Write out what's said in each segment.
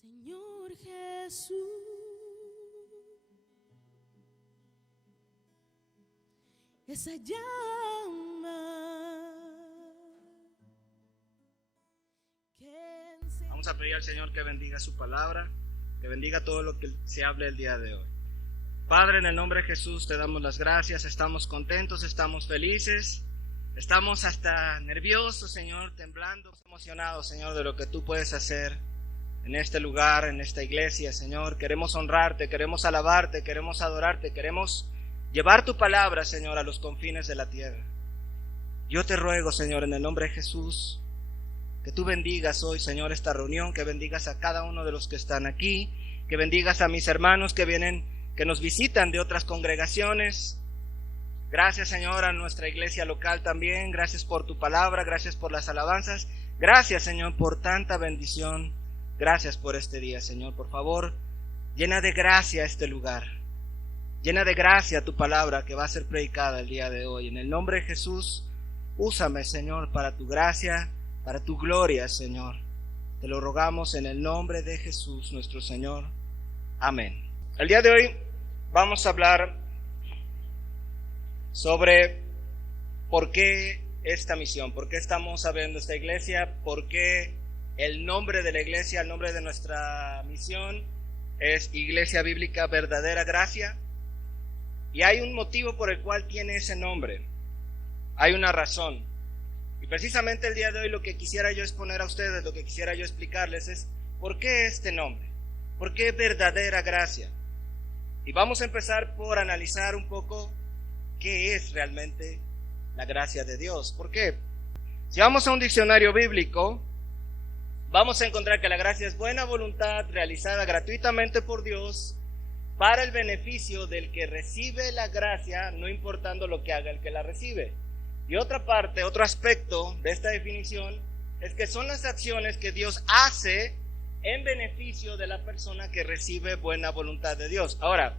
Señor Jesús, esa llama que Vamos a pedir al Señor que bendiga su palabra, que bendiga todo lo que se hable el día de hoy. Padre, en el nombre de Jesús te damos las gracias, estamos contentos, estamos felices, estamos hasta nerviosos, Señor, temblando, emocionados, Señor, de lo que tú puedes hacer en este lugar, en esta iglesia, Señor. Queremos honrarte, queremos alabarte, queremos adorarte, queremos llevar tu palabra, Señor, a los confines de la tierra. Yo te ruego, Señor, en el nombre de Jesús, que tú bendigas hoy, Señor, esta reunión, que bendigas a cada uno de los que están aquí, que bendigas a mis hermanos que vienen, que nos visitan de otras congregaciones. Gracias, Señor, a nuestra iglesia local también. Gracias por tu palabra, gracias por las alabanzas. Gracias, Señor, por tanta bendición. Gracias por este día, Señor. Por favor, llena de gracia este lugar. Llena de gracia tu palabra que va a ser predicada el día de hoy. En el nombre de Jesús, úsame, Señor, para tu gracia, para tu gloria, Señor. Te lo rogamos en el nombre de Jesús, nuestro Señor. Amén. El día de hoy vamos a hablar sobre por qué esta misión, por qué estamos abriendo esta iglesia, por qué el nombre de la iglesia, el nombre de nuestra misión es Iglesia Bíblica Verdadera Gracia. Y hay un motivo por el cual tiene ese nombre. Hay una razón. Y precisamente el día de hoy lo que quisiera yo exponer a ustedes, lo que quisiera yo explicarles es ¿por qué este nombre? ¿Por qué Verdadera Gracia? Y vamos a empezar por analizar un poco qué es realmente la gracia de Dios. ¿Por qué? Si vamos a un diccionario bíblico, vamos a encontrar que la gracia es buena voluntad realizada gratuitamente por Dios para el beneficio del que recibe la gracia, no importando lo que haga el que la recibe. Y otra parte, otro aspecto de esta definición es que son las acciones que Dios hace en beneficio de la persona que recibe buena voluntad de Dios. Ahora,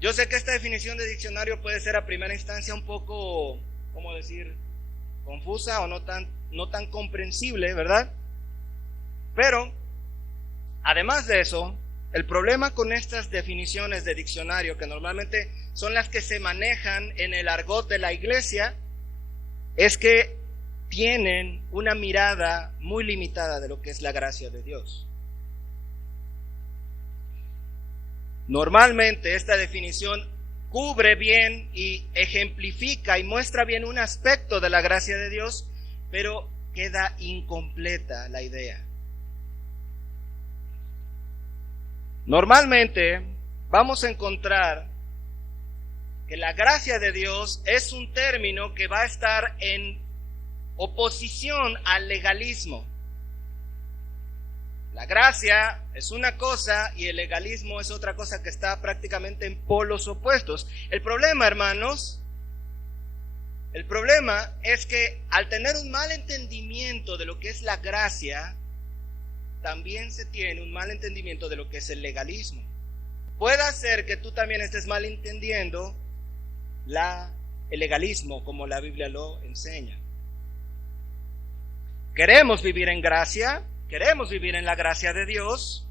yo sé que esta definición de diccionario puede ser a primera instancia un poco, ¿cómo decir?, confusa o no tan comprensible, ¿verdad? Pero, además de eso, el problema con estas definiciones de diccionario, que normalmente son las que se manejan en el argot de la iglesia, es que tienen una mirada muy limitada de lo que es la gracia de Dios. Normalmente esta definición cubre bien y ejemplifica y muestra bien un aspecto de la gracia de Dios, pero queda incompleta la idea. Normalmente vamos a encontrar que la gracia de Dios es un término que va a estar en oposición al legalismo. La gracia es una cosa y el legalismo es otra cosa que está prácticamente en polos opuestos. El problema, hermanos, es que al tener un mal entendimiento de lo que es la gracia, también se tiene un mal entendimiento de lo que es el legalismo. Puede ser que tú también estés mal entendiendo el legalismo como la Biblia lo enseña. Queremos vivir en gracia, queremos vivir en la gracia de Dios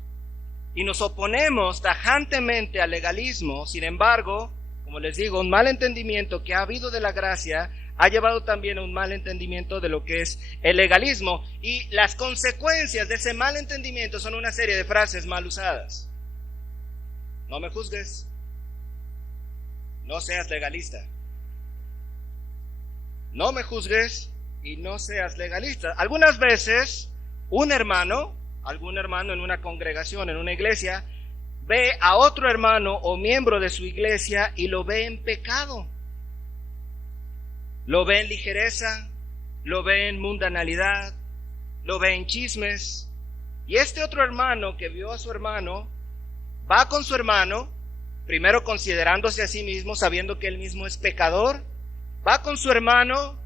y nos oponemos tajantemente al legalismo. Sin embargo, como les digo, un mal entendimiento que ha habido de la gracia ha llevado también a un mal entendimiento de lo que es el legalismo, y las consecuencias de ese mal entendimiento son una serie de frases mal usadas. No me juzgues, no seas legalista. No me juzgues y no seas legalista. Algunas veces algún hermano en una congregación, en una iglesia, ve a otro hermano o miembro de su iglesia y lo ve en pecado. Lo ve en ligereza, lo ve en mundanalidad, lo ve en chismes. Y este otro hermano que vio a su hermano, va con su hermano, primero considerándose a sí mismo, sabiendo que él mismo es pecador, va con su hermano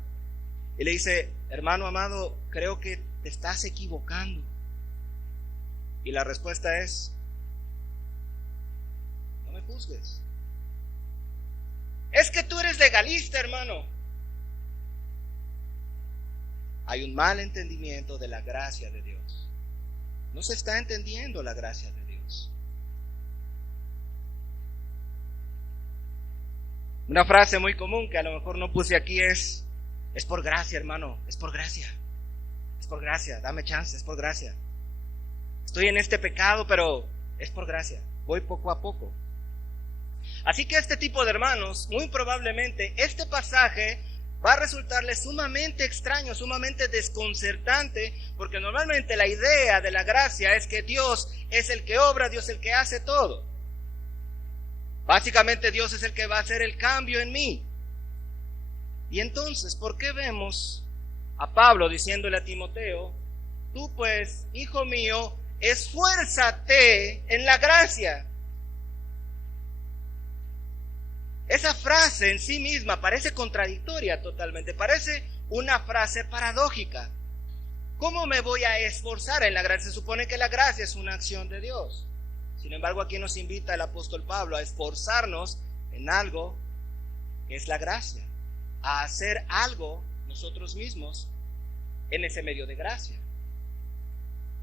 y le dice: hermano amado, creo que te estás equivocando. Y la respuesta es: no me juzgues. Es que tú eres legalista, hermano. Hay un mal entendimiento de la gracia de Dios. No se está entendiendo la gracia de Dios. Una frase muy común que a lo mejor no puse aquí es por gracia, hermano, es por gracia. Es por gracia, dame chance, es por gracia. Estoy en este pecado, pero es por gracia. Voy poco a poco. Así que a este tipo de hermanos, muy probablemente este pasaje va a resultarle sumamente extraño, sumamente desconcertante, porque normalmente la idea de la gracia es que Dios es el que obra, Dios es el que hace todo. Básicamente Dios es el que va a hacer el cambio en mí. Y entonces, ¿por qué vemos a Pablo diciéndole a Timoteo, tú pues, hijo mío, esfuérzate en la gracia? Esa frase en sí misma parece contradictoria totalmente, parece una frase paradójica. ¿Cómo me voy a esforzar en la gracia? Se supone que la gracia es una acción de Dios. Sin embargo, aquí nos invita el apóstol Pablo a esforzarnos en algo que es la gracia, a hacer algo nosotros mismos en ese medio de gracia.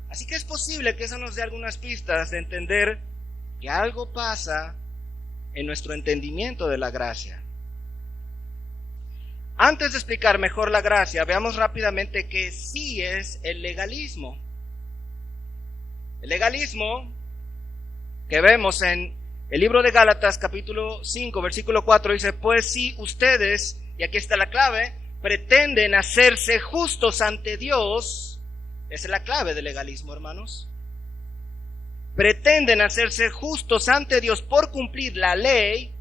Así que es posible que eso nos dé algunas pistas de entender que algo pasa en nuestro entendimiento de la gracia. Antes de explicar mejor la gracia, veamos rápidamente qué sí es el legalismo. El legalismo que vemos en el libro de Gálatas capítulo 5 versículo 4 dice, pues si ustedes, y aquí está la clave, pretenden hacerse justos ante Dios, esa es la clave del legalismo, hermanos. Pretenden hacerse justos ante Dios por cumplir la ley,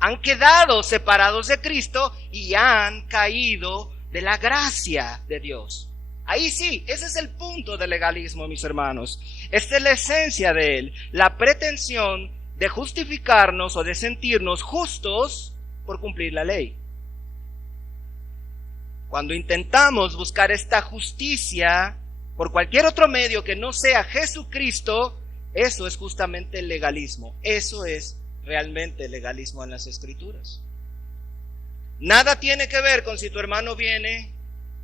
han quedado separados de Cristo y han caído de la gracia de Dios. Ahí sí, ese es el punto del legalismo, mis hermanos. Esta es la esencia de él, la pretensión de justificarnos o de sentirnos justos por cumplir la ley. Cuando intentamos buscar esta justicia por cualquier otro medio que no sea Jesucristo, eso es justamente el legalismo. Eso es realmente el legalismo en las Escrituras. Nada tiene que ver con si tu hermano viene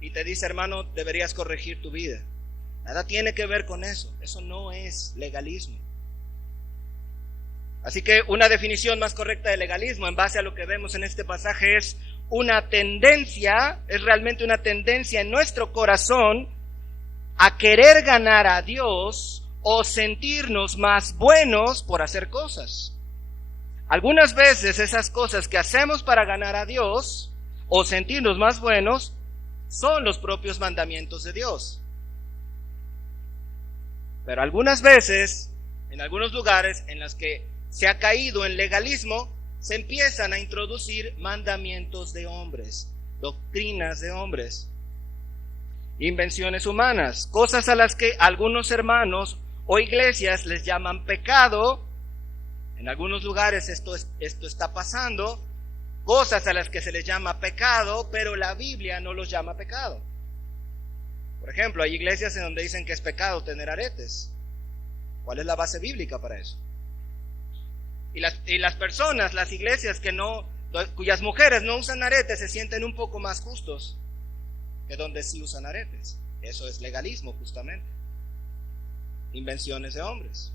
y te dice, hermano, deberías corregir tu vida. Nada tiene que ver con eso. Eso no es legalismo. Así que una definición más correcta de legalismo en base a lo que vemos en este pasaje es una tendencia, es realmente una tendencia en nuestro corazón a querer ganar a Dios o sentirnos más buenos por hacer cosas. Algunas veces esas cosas que hacemos para ganar a Dios o sentirnos más buenos son los propios mandamientos de Dios. Pero algunas veces, en algunos lugares en los que se ha caído en legalismo, se empiezan a introducir mandamientos de hombres, doctrinas de hombres, invenciones humanas, cosas a las que algunos hermanos o iglesias les llaman pecado. En algunos lugares esto está pasando, cosas a las que se les llama pecado, pero la Biblia no los llama pecado. Por ejemplo, hay iglesias en donde dicen que es pecado tener aretes. ¿Cuál es la base bíblica para eso? Y las personas, las iglesias cuyas mujeres no usan aretes se sienten un poco más justos que donde sí usan aretes. Eso es legalismo, justamente. Invenciones de hombres.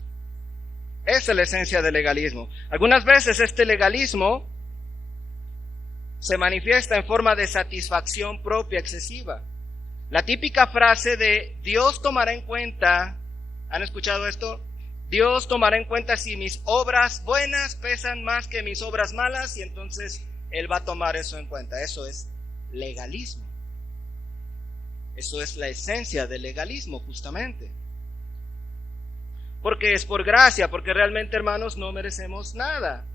Esa es la esencia del legalismo. Algunas veces este legalismo se manifiesta en forma de satisfacción propia excesiva. La típica frase de Dios tomará en cuenta, ¿han escuchado esto? Dios tomará en cuenta si mis obras buenas pesan más que mis obras malas, y entonces Él va a tomar eso en cuenta. Eso es legalismo. Eso es la esencia del legalismo, justamente. Porque es por gracia, porque realmente, hermanos, no merecemos nada.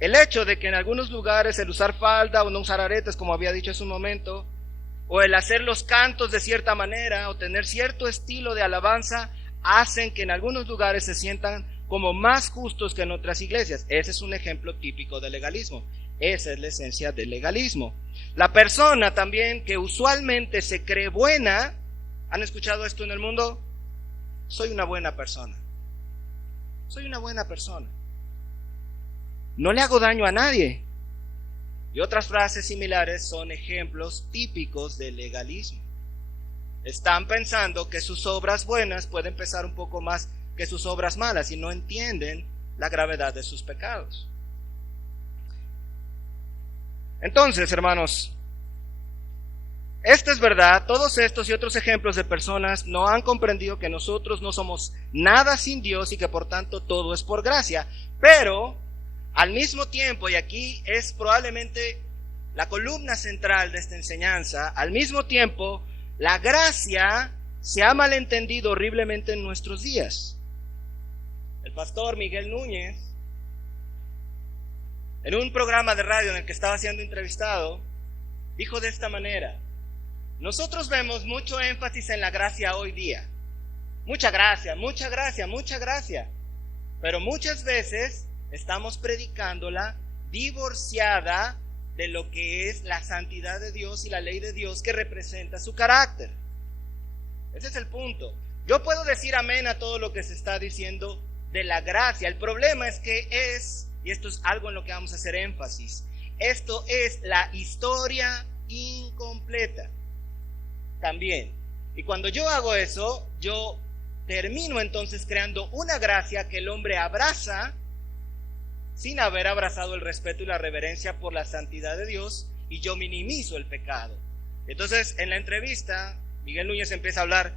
El hecho de que en algunos lugares el usar falda o no usar aretes, como había dicho hace un momento, o el hacer los cantos de cierta manera, o tener cierto estilo de alabanza, hacen que en algunos lugares se sientan como más justos que en otras iglesias. Ese es un ejemplo típico del legalismo. Esa es la esencia del legalismo. La persona también que usualmente se cree buena, ¿han escuchado esto en el mundo? Soy una buena persona. Soy una buena persona. No le hago daño a nadie. Y otras frases similares son ejemplos típicos del legalismo. Están pensando que sus obras buenas pueden pesar un poco más que sus obras malas y no entienden la gravedad de sus pecados. Entonces, hermanos, esto es verdad. Todos estos y otros ejemplos de personas no han comprendido que nosotros no somos nada sin Dios y que por tanto todo es por gracia. Pero al mismo tiempo, y aquí es probablemente la columna central de esta enseñanza, al mismo tiempo la gracia se ha malentendido horriblemente en nuestros días. El pastor Miguel Núñez, en un programa de radio en el que estaba siendo entrevistado, dijo de esta manera: nosotros vemos mucho énfasis en la gracia hoy día. Mucha gracia, mucha gracia, mucha gracia. Pero muchas veces estamos predicándola divorciada de lo que es la santidad de Dios y la ley de Dios que representa su carácter. Ese es el punto. Yo puedo decir amén a todo lo que se está diciendo de la gracia. El problema es que y esto es algo en lo que vamos a hacer énfasis, esto es la historia incompleta también. Y cuando yo hago eso, yo termino entonces creando una gracia que el hombre abraza sin haber abrazado el respeto y la reverencia por la santidad de Dios, y yo minimizo el pecado. Entonces, en la entrevista, Miguel Núñez empieza a hablar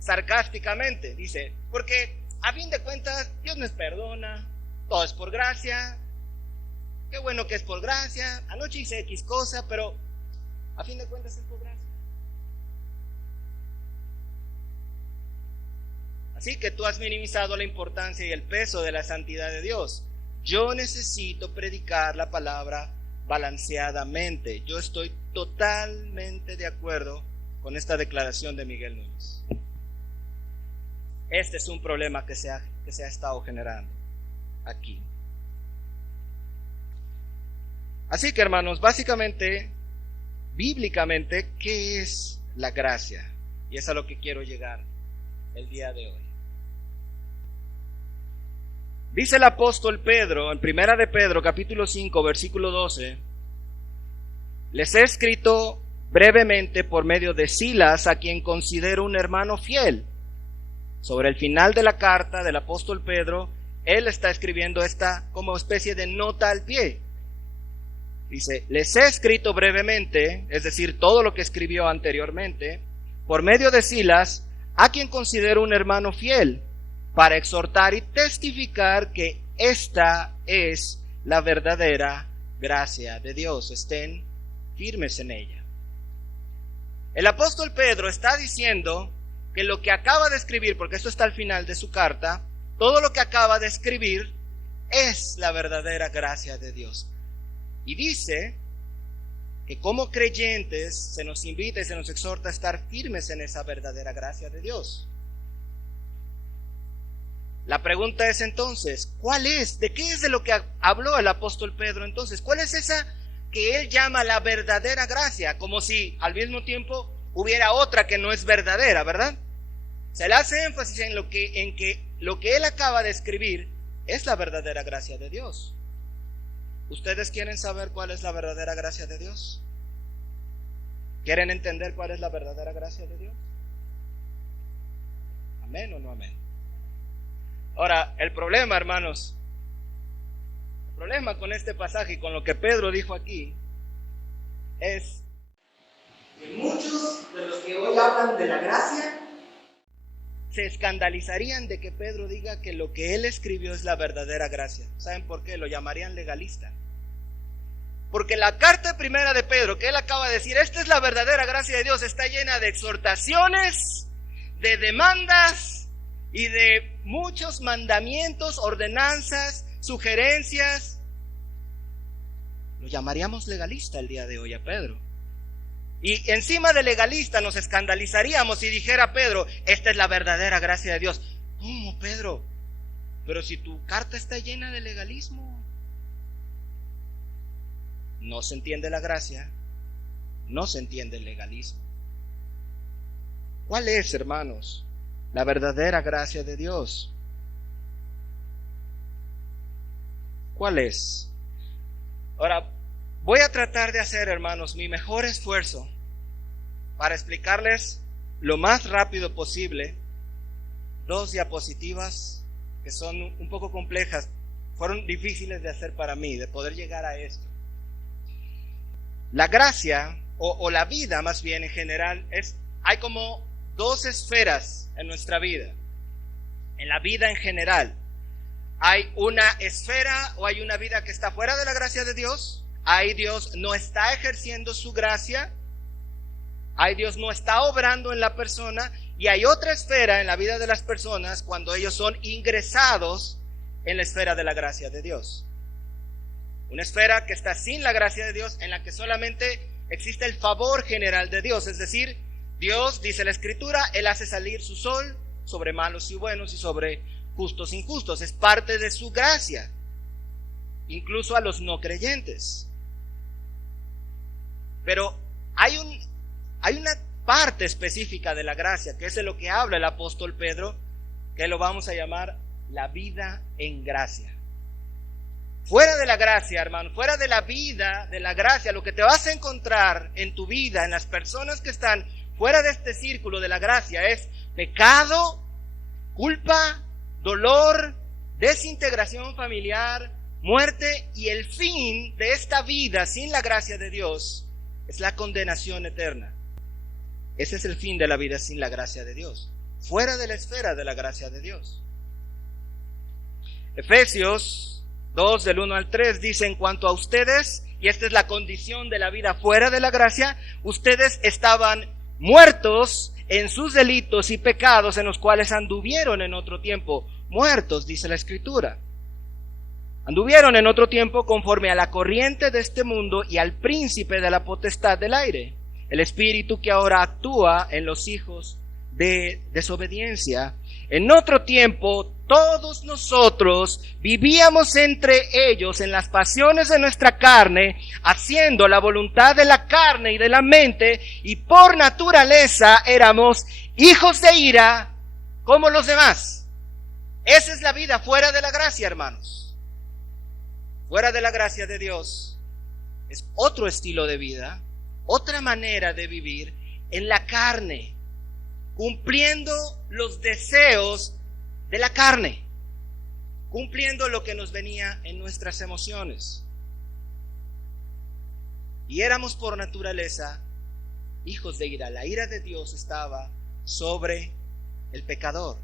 sarcásticamente. Dice, porque a fin de cuentas, Dios nos perdona, todo es por gracia, qué bueno que es por gracia, anoche hice X cosa, pero a fin de cuentas es por gracia. Así que tú has minimizado la importancia y el peso de la santidad de Dios. Yo necesito predicar la palabra balanceadamente. Yo estoy totalmente de acuerdo con esta declaración de Miguel Núñez. Este es un problema que se ha estado generando aquí. Así que, hermanos, básicamente, bíblicamente, ¿qué es la gracia? Y es a lo que quiero llegar el día de hoy. Dice el apóstol Pedro, en Primera de Pedro, capítulo 5, versículo 12, les he escrito brevemente por medio de Silas, a quien considero un hermano fiel. Sobre el final de la carta del apóstol Pedro, él está escribiendo esta como especie de nota al pie. Dice, les he escrito brevemente, es decir, todo lo que escribió anteriormente, por medio de Silas, a quien considero un hermano fiel, para exhortar y testificar que esta es la verdadera gracia de Dios. Estén firmes en ella. El apóstol Pedro está diciendo que lo que acaba de escribir, porque esto está al final de su carta, todo lo que acaba de escribir es la verdadera gracia de Dios. Y dice que como creyentes se nos invita y se nos exhorta a estar firmes en esa verdadera gracia de Dios. La pregunta es entonces, ¿cuál es? ¿De qué es de lo que habló el apóstol Pedro entonces? ¿Cuál es esa que él llama la verdadera gracia? Como si al mismo tiempo hubiera otra que no es verdadera, ¿verdad? Se le hace énfasis en que lo que él acaba de escribir es la verdadera gracia de Dios. ¿Ustedes quieren saber cuál es la verdadera gracia de Dios? ¿Quieren entender cuál es la verdadera gracia de Dios? ¿Amén o no amén? Ahora, el problema, hermanos, el problema con este pasaje y con lo que Pedro dijo aquí es que muchos de los que hoy hablan de la gracia se escandalizarían de que Pedro diga que lo que él escribió es la verdadera gracia. ¿Saben por qué? Lo llamarían legalista. Porque la carta primera de Pedro, que él acaba de decir, esta es la verdadera gracia de Dios, está llena de exhortaciones, de demandas y de muchos mandamientos, ordenanzas, sugerencias. Lo llamaríamos legalista el día de hoy a Pedro. Y encima de legalista nos escandalizaríamos si dijera Pedro, esta es la verdadera gracia de Dios. ¿Cómo, Pedro? Pero si tu carta está llena de legalismo. No se entiende la gracia, no se entiende el legalismo. ¿Cuál es, hermanos, la verdadera gracia de Dios? ¿Cuál es? Ahora, voy a tratar de hacer, hermanos, mi mejor esfuerzo para explicarles lo más rápido posible 2 diapositivas que son un poco complejas. Fueron difíciles de hacer para mí, de poder llegar a esto. La gracia, o la vida más bien en general, hay como 2 esferas en nuestra vida. En la vida en general, hay una esfera o hay una vida que está fuera de la gracia de Dios. Ahí Dios no está ejerciendo su gracia. Ahí Dios no está obrando en la persona. Y hay otra esfera en la vida de las personas cuando ellos son ingresados en la esfera de la gracia de Dios. Una esfera que está sin la gracia de Dios, en la que solamente existe el favor general de Dios. Es decir, Dios, dice la Escritura, Él hace salir su sol sobre malos y buenos y sobre justos e injustos. Es parte de su gracia, incluso a los no creyentes. Pero hay una parte específica de la gracia, que es de lo que habla el apóstol Pedro, que lo vamos a llamar la vida en gracia. Fuera de la gracia, hermano, fuera de la vida de la gracia, lo que te vas a encontrar en tu vida, en las personas que están fuera de este círculo de la gracia, es pecado, culpa, dolor, desintegración familiar, muerte, y el fin de esta vida sin la gracia de Dios es la condenación eterna. Ese es el fin de la vida sin la gracia de Dios, fuera de la esfera de la gracia de Dios. Efesios 2 del 1 al 3 dice: en cuanto a ustedes, y esta es la condición de la vida fuera de la gracia, ustedes estaban muertos en sus delitos y pecados en los cuales anduvieron en otro tiempo. Muertos, dice la Escritura. Anduvieron en otro tiempo conforme a la corriente de este mundo y al príncipe de la potestad del aire, el espíritu que ahora actúa en los hijos de desobediencia. En otro tiempo todos nosotros vivíamos entre ellos en las pasiones de nuestra carne, haciendo la voluntad de la carne y de la mente, y por naturaleza éramos hijos de ira como los demás. Esa es la vida fuera de la gracia, hermanos. Fuera de la gracia de Dios es otro estilo de vida, otra manera de vivir en la carne, cumpliendo los deseos de la carne, cumpliendo lo que nos venía en nuestras emociones. Y éramos por naturaleza hijos de ira. La ira de Dios estaba sobre el pecador.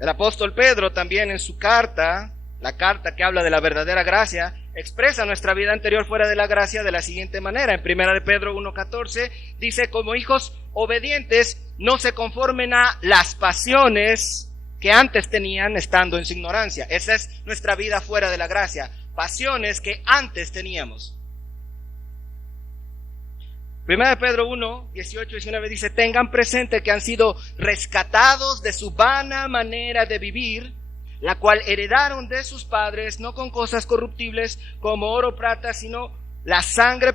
El apóstol Pedro también en su carta, la carta que habla de la verdadera gracia, expresa nuestra vida anterior fuera de la gracia de la siguiente manera. En 1 de Pedro 1:14 dice: como hijos obedientes, no se conformen a las pasiones que antes tenían estando en su ignorancia. Esa es nuestra vida fuera de la gracia, pasiones que antes teníamos. 1 de Pedro 1:18-19 dice: tengan presente que han sido rescatados de su vana manera de vivir, la cual heredaron de sus padres, no con cosas corruptibles como oro o plata, sino con la sangre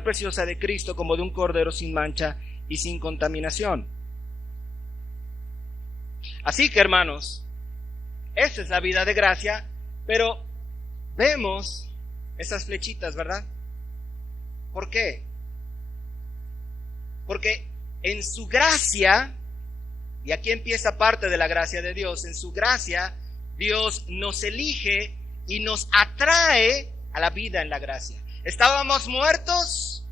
preciosa de Cristo, como de un cordero sin mancha y sin contaminación. Así que, hermanos, esa es la vida de gracia, pero vemos esas flechitas, ¿verdad? ¿Por qué? Porque en su gracia, y aquí empieza parte de la gracia de Dios, en su gracia Dios nos elige y nos atrae a la vida en la gracia. Estábamos muertos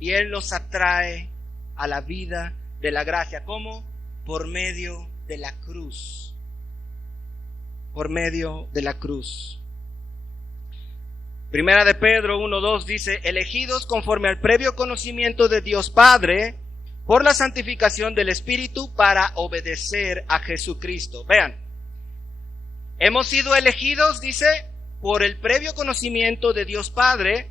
y Él nos atrae a la vida de la gracia. ¿Cómo? Por medio de la cruz. Por medio de la cruz. 1 de Pedro 1:2 dice: elegidos conforme al previo conocimiento de Dios Padre, por la santificación del Espíritu, para obedecer a Jesucristo. Vean, hemos sido elegidos, dice, por el previo conocimiento de Dios Padre,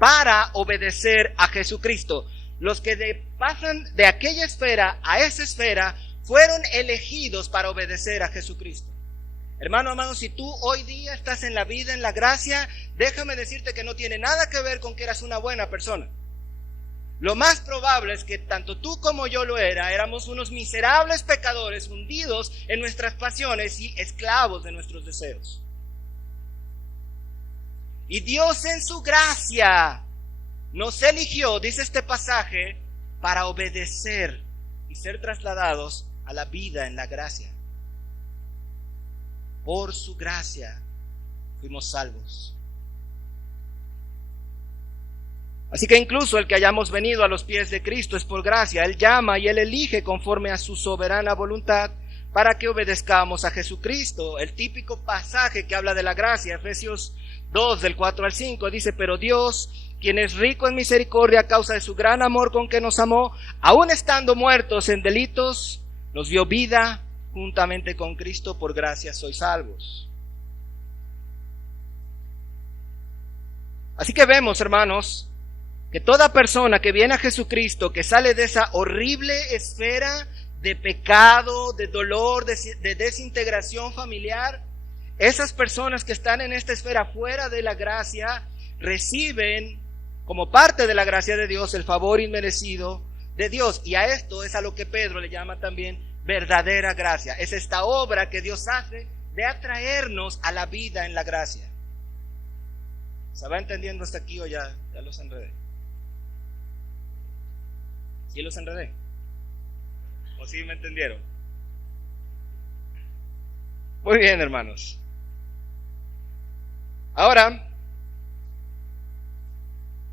para obedecer a Jesucristo. Los que pasan de aquella esfera a esa esfera fueron elegidos para obedecer a Jesucristo. Hermano amado, si tú hoy día estás en la vida, en la gracia, déjame decirte que no tiene nada que ver con que eras una buena persona. Lo más probable es que tanto tú como yo lo éramos unos miserables pecadores hundidos en nuestras pasiones y esclavos de nuestros deseos. Y Dios en su gracia nos eligió, dice este pasaje, para obedecer y ser trasladados a la vida en la gracia. Por su gracia fuimos salvos. Así que incluso el que hayamos venido a los pies de Cristo es por gracia. Él llama y Él elige conforme a su soberana voluntad para que obedezcamos a Jesucristo. El típico pasaje que habla de la gracia, Efesios 2 del 4 al 5, dice: pero Dios, quien es rico en misericordia a causa de su gran amor con que nos amó, aun estando muertos en delitos, nos dio vida juntamente con Cristo. Por gracia sois salvos. Así que vemos, hermanos, que toda persona que viene a Jesucristo, que sale de esa horrible esfera de pecado, de dolor, de desintegración familiar, esas personas que están en esta esfera fuera de la gracia, reciben como parte de la gracia de Dios el favor inmerecido de Dios. Y a esto es a lo que Pedro le llama también verdadera gracia. Es esta obra que Dios hace de atraernos a la vida en la gracia. ¿Se va entendiendo hasta aquí o ya los enredé? ¿Sí los enredé? ¿O sí me entendieron? Muy bien, hermanos. Ahora,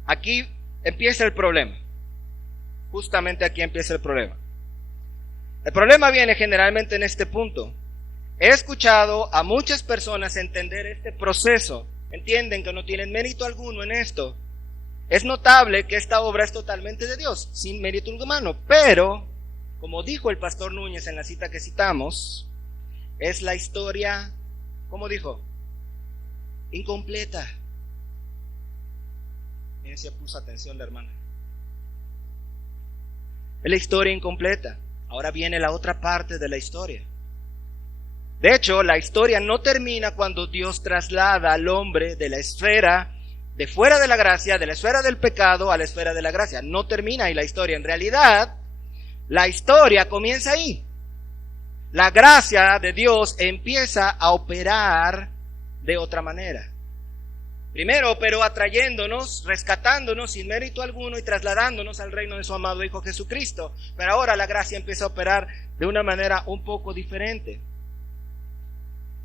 aquí empieza el problema. Justamente aquí empieza el problema. El problema viene generalmente en este punto. He escuchado a muchas personas entender este proceso. Entienden que no tienen mérito alguno en esto. Es notable que esta obra es totalmente de Dios, sin mérito humano, pero, como dijo el pastor Núñez en la cita que citamos, es la historia, ¿cómo dijo? Incompleta. Miren si puso atención la hermana. Es la historia incompleta. Ahora viene la otra parte de la historia. De hecho, la historia no termina cuando Dios traslada al hombre de la esfera de fuera de la gracia, de la esfera del pecado a la esfera de la gracia. No termina ahí la historia. En realidad, la historia comienza ahí. La gracia de Dios empieza a operar de otra manera. Primero operó atrayéndonos, rescatándonos sin mérito alguno y trasladándonos al reino de su amado Hijo Jesucristo. Pero ahora la gracia empieza a operar de una manera un poco diferente.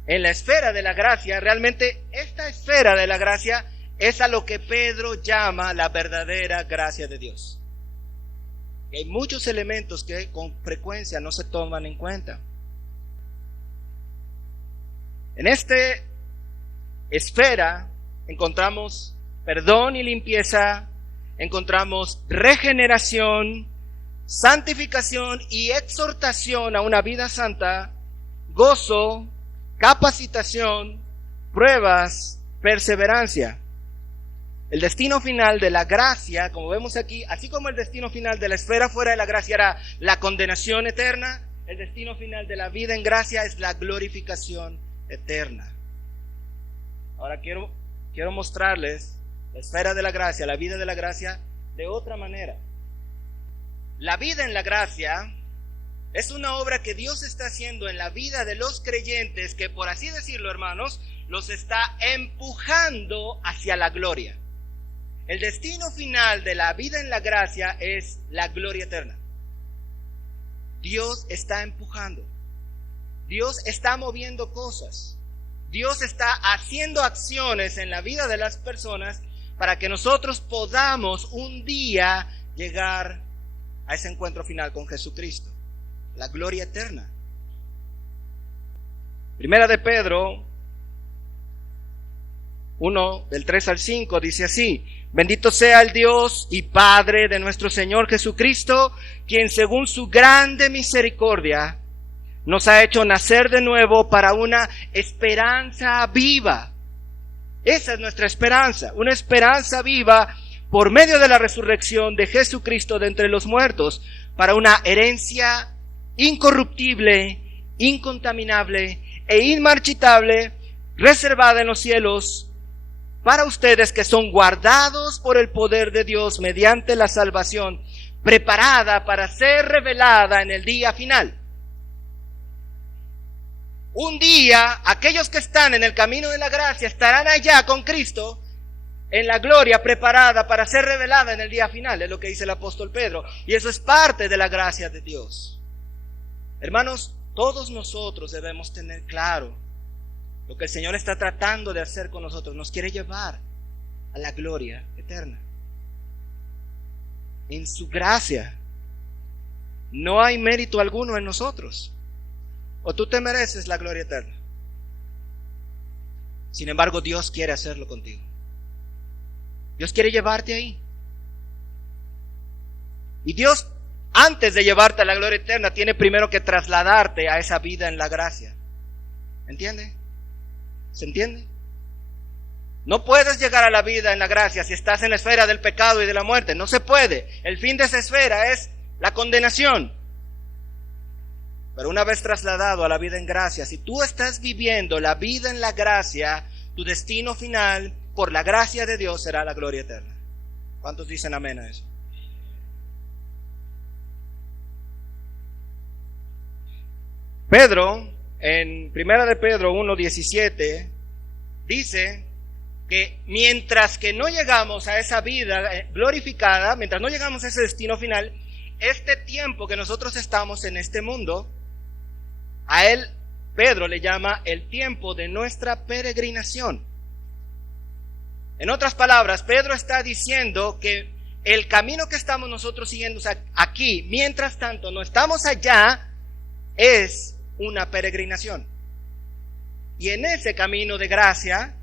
En la esfera de la gracia, realmente esta esfera de la gracia es a lo que Pedro llama la verdadera gracia de Dios. Y hay muchos elementos que con frecuencia no se toman en cuenta. En esta esfera encontramos perdón y limpieza, encontramos regeneración, santificación y exhortación a una vida santa, gozo, capacitación, pruebas, perseverancia. El destino final de la gracia, como vemos aquí, así como el destino final de la esfera fuera de la gracia era la condenación eterna, el destino final de la vida en gracia es la glorificación eterna. Ahora quiero mostrarles la esfera de la gracia, la vida de la gracia de otra manera. La vida en la gracia es una obra que Dios está haciendo en la vida de los creyentes que, por así decirlo, hermanos, los está empujando hacia la gloria. El destino final de la vida en la gracia es la gloria eterna. Dios está empujando. Dios está moviendo cosas. Dios está haciendo acciones en la vida de las personas para que nosotros podamos un día llegar a ese encuentro final con Jesucristo. La gloria eterna. Primera de Pedro 1, del 3 al 5, dice así: bendito sea el Dios y Padre de nuestro Señor Jesucristo, quien según su grande misericordia nos ha hecho nacer de nuevo para una esperanza viva. Esa es nuestra esperanza, una esperanza viva por medio de la resurrección de Jesucristo de entre los muertos, para una herencia incorruptible, incontaminable e inmarchitable, reservada en los cielos, para ustedes que son guardados por el poder de Dios mediante la salvación, preparada para ser revelada en el día final. Un día, aquellos que están en el camino de la gracia estarán allá con Cristo, en la gloria preparada para ser revelada en el día final, es lo que dice el apóstol Pedro. Y eso es parte de la gracia de Dios. Hermanos, todos nosotros debemos tener claro lo que el Señor está tratando de hacer con nosotros. Nos quiere llevar a la gloria eterna. En su gracia. No hay mérito alguno en nosotros. O tú te mereces la gloria eterna. Sin embargo, Dios quiere hacerlo contigo. Dios quiere llevarte ahí. Y Dios, antes de llevarte a la gloria eterna, tiene primero que trasladarte a esa vida en la gracia. ¿Entiende? ¿Se entiende? No puedes llegar a la vida en la gracia si estás en la esfera del pecado y de la muerte. No se puede. El fin de esa esfera es la condenación. Pero una vez trasladado a la vida en gracia, si tú estás viviendo la vida en la gracia, tu destino final, por la gracia de Dios, será la gloria eterna. ¿Cuántos dicen amén a eso? Pedro, en 1 de Pedro 1:17, dice que mientras que no llegamos a esa vida glorificada, mientras no llegamos a ese destino final, este tiempo que nosotros estamos en este mundo, a él Pedro le llama el tiempo de nuestra peregrinación. En otras palabras, Pedro está diciendo que el camino que estamos nosotros siguiendo aquí, mientras tanto no estamos allá, es una peregrinación. Y en ese camino de gracia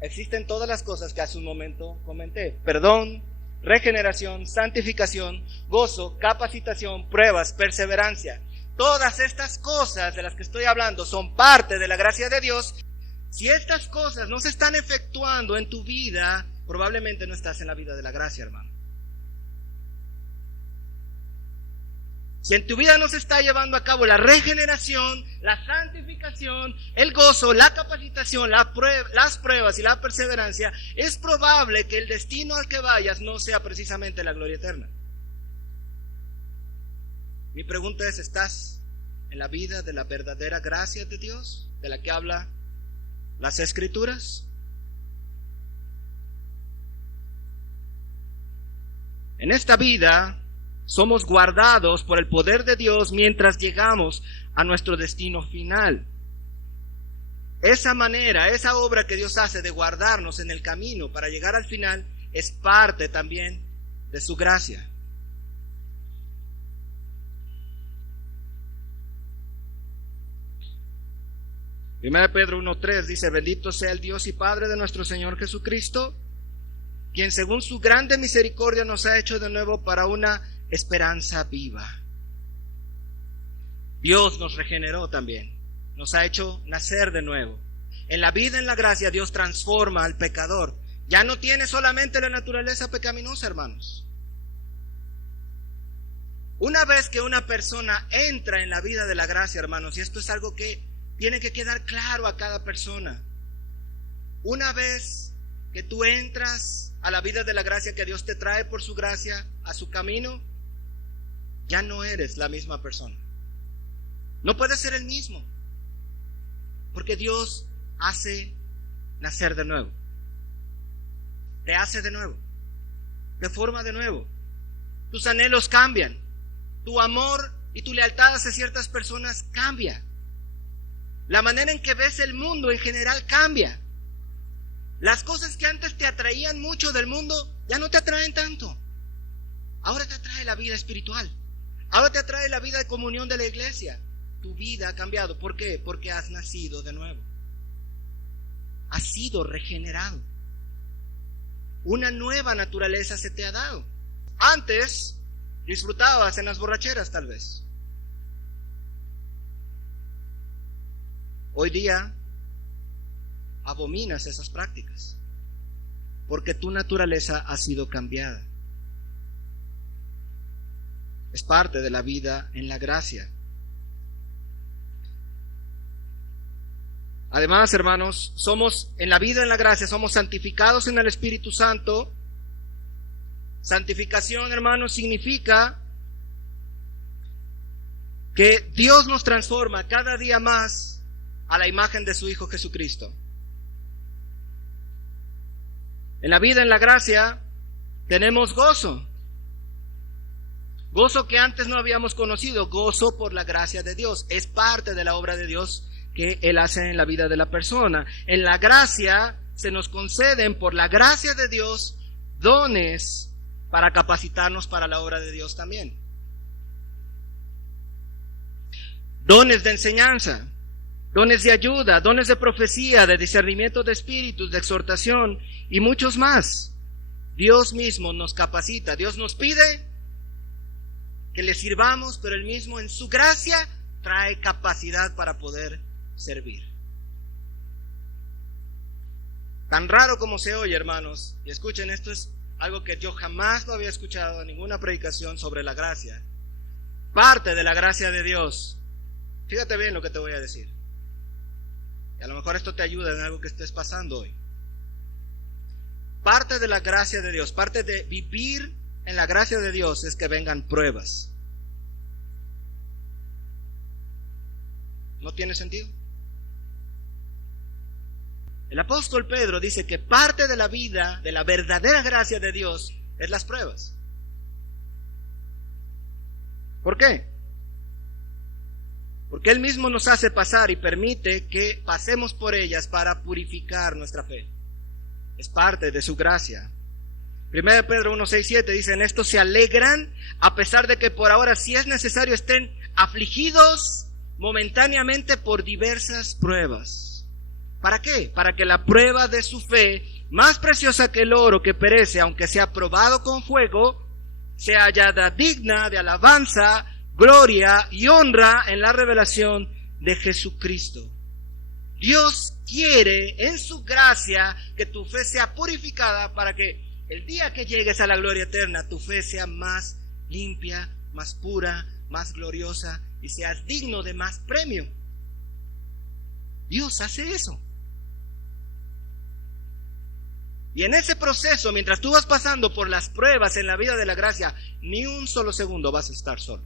existen todas las cosas que hace un momento comenté: perdón, regeneración, santificación, gozo, capacitación, pruebas, perseverancia. Todas estas cosas de las que estoy hablando son parte de la gracia de Dios. Si estas cosas no se están efectuando en tu vida, probablemente no estás en la vida de la gracia, hermano. Si en tu vida no se está llevando a cabo la regeneración, la santificación, el gozo, la capacitación, las pruebas y la perseverancia, es probable que el destino al que vayas no sea precisamente la gloria eterna. Mi pregunta es: ¿estás en la vida de la verdadera gracia de Dios, de la que habla las Escrituras? En esta vida somos guardados por el poder de Dios mientras llegamos a nuestro destino final. Esa manera, esa obra que Dios hace de guardarnos en el camino para llegar al final, es parte también de su gracia. Primera de Pedro 1:3 dice: bendito sea el Dios y Padre de nuestro Señor Jesucristo, quien según su grande misericordia nos ha hecho de nuevo para una esperanza viva. Dios nos regeneró también, nos ha hecho nacer de nuevo. En la vida, en la gracia, Dios transforma al pecador. Ya no tiene solamente la naturaleza pecaminosa, hermanos. Una vez que una persona entra en la vida de la gracia, hermanos, y esto es algo que tiene que quedar claro a cada persona. Una vez que tú entras a la vida de la gracia que Dios te trae por su gracia a su camino, ya no eres la misma persona. No puedes ser el mismo, porque Dios hace nacer de nuevo. Te hace de nuevo, te forma de nuevo. Tus anhelos cambian, tu amor y tu lealtad hacia ciertas personas cambia. La manera en que ves el mundo en general cambia. Las cosas que antes te atraían mucho del mundo ya no te atraen tanto. Ahora te atrae la vida espiritual. Ahora te atrae la vida de comunión de la iglesia. Tu vida ha cambiado. ¿Por qué? Porque has nacido de nuevo. Has sido regenerado. Una nueva naturaleza se te ha dado. Antes disfrutabas en las borracheras, tal vez. Hoy día abominas esas prácticas, porque tu naturaleza ha sido cambiada. Es parte de la vida en la gracia. Además, hermanos, somos en la vida en la gracia, somos santificados en el Espíritu Santo. Santificación, hermanos, significa que Dios nos transforma cada día más a la imagen de su Hijo Jesucristo. En la vida, en la gracia, tenemos gozo. Gozo que antes no habíamos conocido, gozo por la gracia de Dios. Es parte de la obra de Dios que Él hace en la vida de la persona. En la gracia se nos conceden por la gracia de Dios dones para capacitarnos para la obra de Dios también. Dones de enseñanza, dones de ayuda, dones de profecía, de discernimiento de espíritus, de exhortación y muchos más. Dios mismo nos capacita, Dios nos pide que le sirvamos, pero Él mismo en su gracia trae capacidad para poder servir. Tan raro como se oye, hermanos, y escuchen, esto es algo que yo jamás lo había escuchado en ninguna predicación sobre la gracia. Parte de la gracia de Dios. Fíjate bien lo que te voy a decir. Y a lo mejor esto te ayuda en algo que estés pasando hoy. Parte de la gracia de Dios, parte de vivir en la gracia de Dios es que vengan pruebas. ¿No tiene sentido? El apóstol Pedro dice que parte de la vida, de la verdadera gracia de Dios, es las pruebas. ¿Por qué? Porque Él mismo nos hace pasar y permite que pasemos por ellas para purificar nuestra fe. Es parte de su gracia. 1 Pedro 1, 6, 7 dice: en esto se alegran, a pesar de que por ahora, si es necesario, estén afligidos momentáneamente por diversas pruebas. ¿Para qué? Para que la prueba de su fe, más preciosa que el oro que perece, aunque sea probado con fuego, sea hallada digna de alabanza, gloria y honra en la revelación de Jesucristo. Dios quiere en su gracia que tu fe sea purificada para que el día que llegues a la gloria eterna, tu fe sea más limpia, más pura, más gloriosa y seas digno de más premio. Dios hace eso. Y en ese proceso, mientras tú vas pasando por las pruebas en la vida de la gracia, ni un solo segundo vas a estar solo.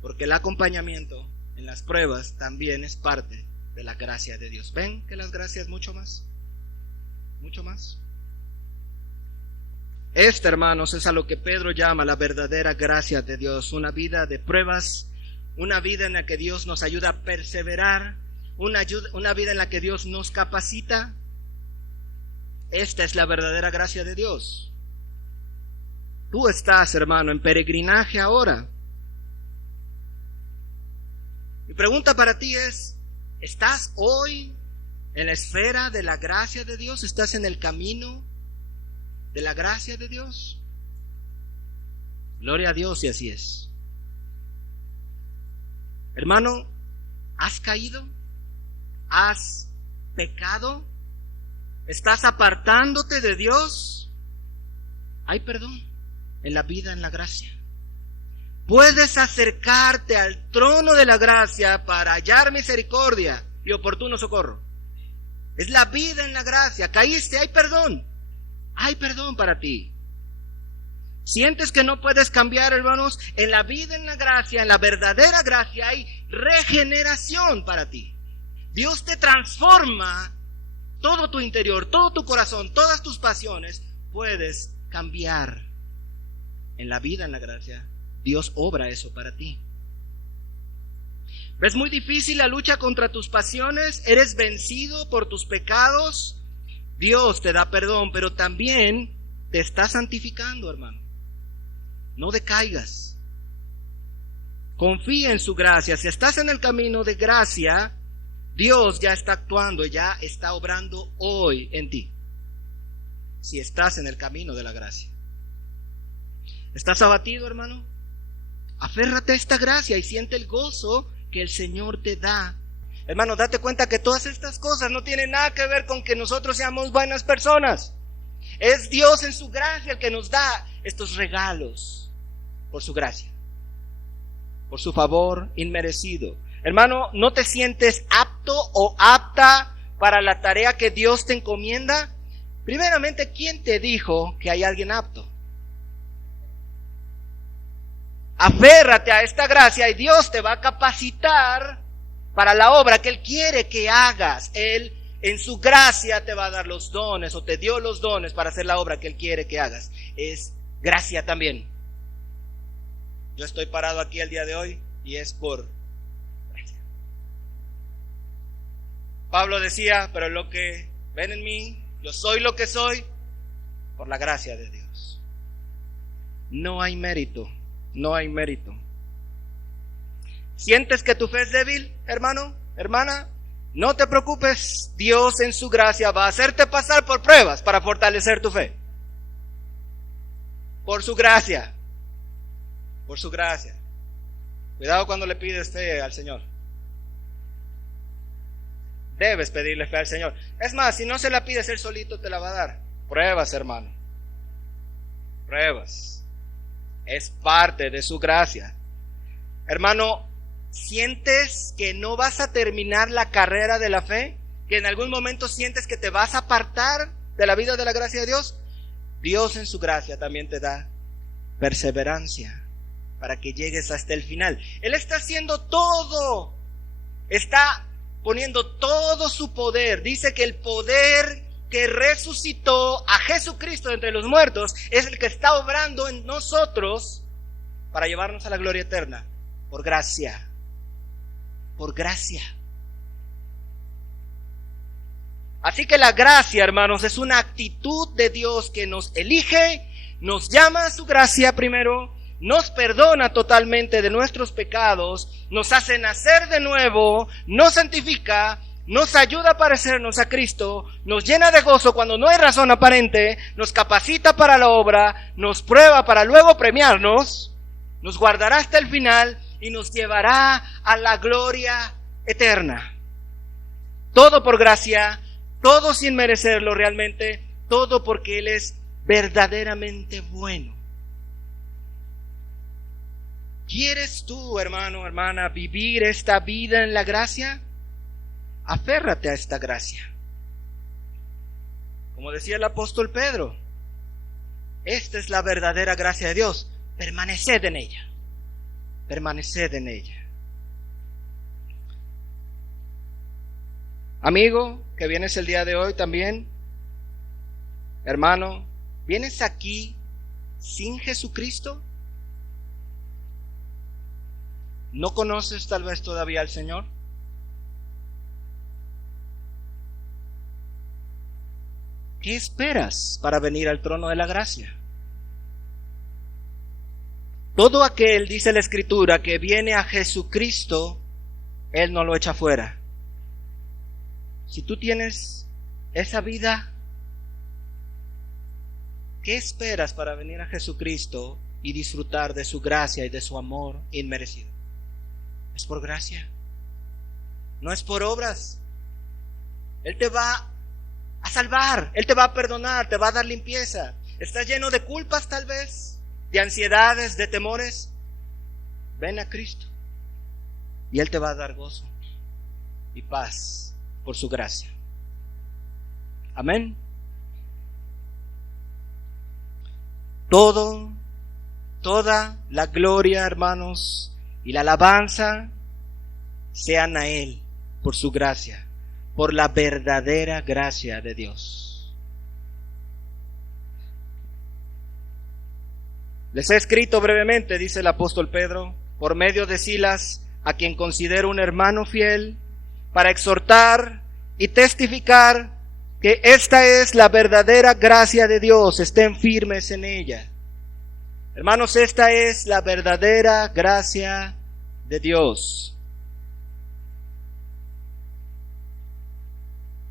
Porque el acompañamiento en las pruebas también es parte de la gracia de Dios. ¿Ven que las gracias mucho más? Mucho más. Esta, hermanos, es a lo que Pedro llama la verdadera gracia de Dios. Una vida de pruebas, una vida en la que Dios nos ayuda a perseverar, una vida en la que Dios nos capacita. Esta es la verdadera gracia de Dios. Tú estás, hermano, en peregrinaje ahora. Mi pregunta para ti es: ¿estás hoy en la esfera de la gracia de Dios? ¿Estás en el camino de la gracia de Dios? Gloria a Dios si así es. Hermano, ¿has caído? ¿Has pecado? ¿Estás apartándote de Dios? Hay perdón en la vida, en la gracia. Puedes acercarte al trono de la gracia para hallar misericordia y oportuno socorro. Es la vida en la gracia. Caíste, hay perdón. Hay perdón para ti. ¿Sientes que no puedes cambiar, hermanos? En la vida en la gracia, en la verdadera gracia, hay regeneración para ti. Dios te transforma todo tu interior, todo tu corazón, todas tus pasiones. Puedes cambiar. En la vida en la gracia, Dios obra eso para ti. ¿Ves muy difícil la lucha contra tus pasiones? ¿Eres vencido por tus pecados? Dios te da perdón, pero también te está santificando, hermano. No decaigas. Confía en su gracia. Si estás en el camino de gracia, Dios ya está actuando, ya está obrando hoy en ti. Si estás en el camino de la gracia. ¿Estás abatido, hermano? Aférrate a esta gracia y siente el gozo que el Señor te da. Hermano, date cuenta que todas estas cosas no tienen nada que ver con que nosotros seamos buenas personas. Es Dios en su gracia el que nos da estos regalos por su gracia, por su favor inmerecido. Hermano, ¿no te sientes apto o apta para la tarea que Dios te encomienda? Primeramente, ¿quién te dijo que hay alguien apto? Aférrate a esta gracia y Dios te va a capacitar para la obra que Él quiere que hagas. Él en su gracia te va a dar los dones o te dio los dones para hacer la obra que Él quiere que hagas. Es gracia también. Yo estoy parado aquí el día de hoy y es por gracia. Pablo decía, pero lo que ven en mí, yo soy lo que soy por la gracia de Dios. No hay mérito, no hay mérito. ¿Sientes que tu fe es débil, hermano, hermana? No te preocupes, Dios en su gracia va a hacerte pasar por pruebas para fortalecer tu fe. Por su gracia. Por su gracia. Cuidado cuando le pides fe al Señor. Debes pedirle fe al Señor. Es más, si no se la pides, Él solito te la va a dar. Pruebas, hermano. Pruebas. Es parte de su gracia. Hermano, ¿sientes que no vas a terminar la carrera de la fe? ¿Que en algún momento sientes que te vas a apartar de la vida de la gracia de Dios? Dios en su gracia también te da perseverancia para que llegues hasta el final. Él está haciendo todo. Está poniendo todo su poder. Dice que el poder que resucitó a Jesucristo entre los muertos es el que está obrando en nosotros para llevarnos a la gloria eterna. Por gracia. Por gracia. Así que la gracia, hermanos, es una actitud de Dios que nos elige, nos llama a su gracia primero, nos perdona totalmente de nuestros pecados, nos hace nacer de nuevo, nos santifica, nos ayuda a parecernos a Cristo, nos llena de gozo cuando no hay razón aparente, nos capacita para la obra, nos prueba para luego premiarnos, nos guardará hasta el final y nos llevará a la gloria eterna. Todo por gracia, todo sin merecerlo realmente, todo porque Él es verdaderamente bueno. ¿Quieres tú, hermano, hermana, vivir esta vida en la gracia? Aférrate a esta gracia. Como decía el apóstol Pedro, esta es la verdadera gracia de Dios. Permaneced en ella. Permaneced en ella. Amigo, que vienes el día de hoy también, hermano, ¿vienes aquí sin Jesucristo? ¿No conoces tal vez todavía al Señor? ¿Qué esperas para venir al trono de la gracia? Todo aquel, dice la Escritura, que viene a Jesucristo, Él no lo echa fuera. Si tú tienes esa vida, ¿qué esperas para venir a Jesucristo y disfrutar de su gracia y de su amor inmerecido? Es por gracia, no es por obras. Él te va a salvar, Él te va a perdonar, te va a dar limpieza. ¿Estás lleno de culpas tal vez? ¿De ansiedades, de temores? Ven a Cristo y Él te va a dar gozo y paz por su gracia. Amén. Toda la gloria, hermanos, y la alabanza sean a Él por su gracia, por la verdadera gracia de Dios. Les he escrito brevemente, dice el apóstol Pedro, por medio de Silas, a quien considero un hermano fiel, para exhortar y testificar que esta es la verdadera gracia de Dios. Estén firmes en ella. Hermanos, esta es la verdadera gracia de Dios.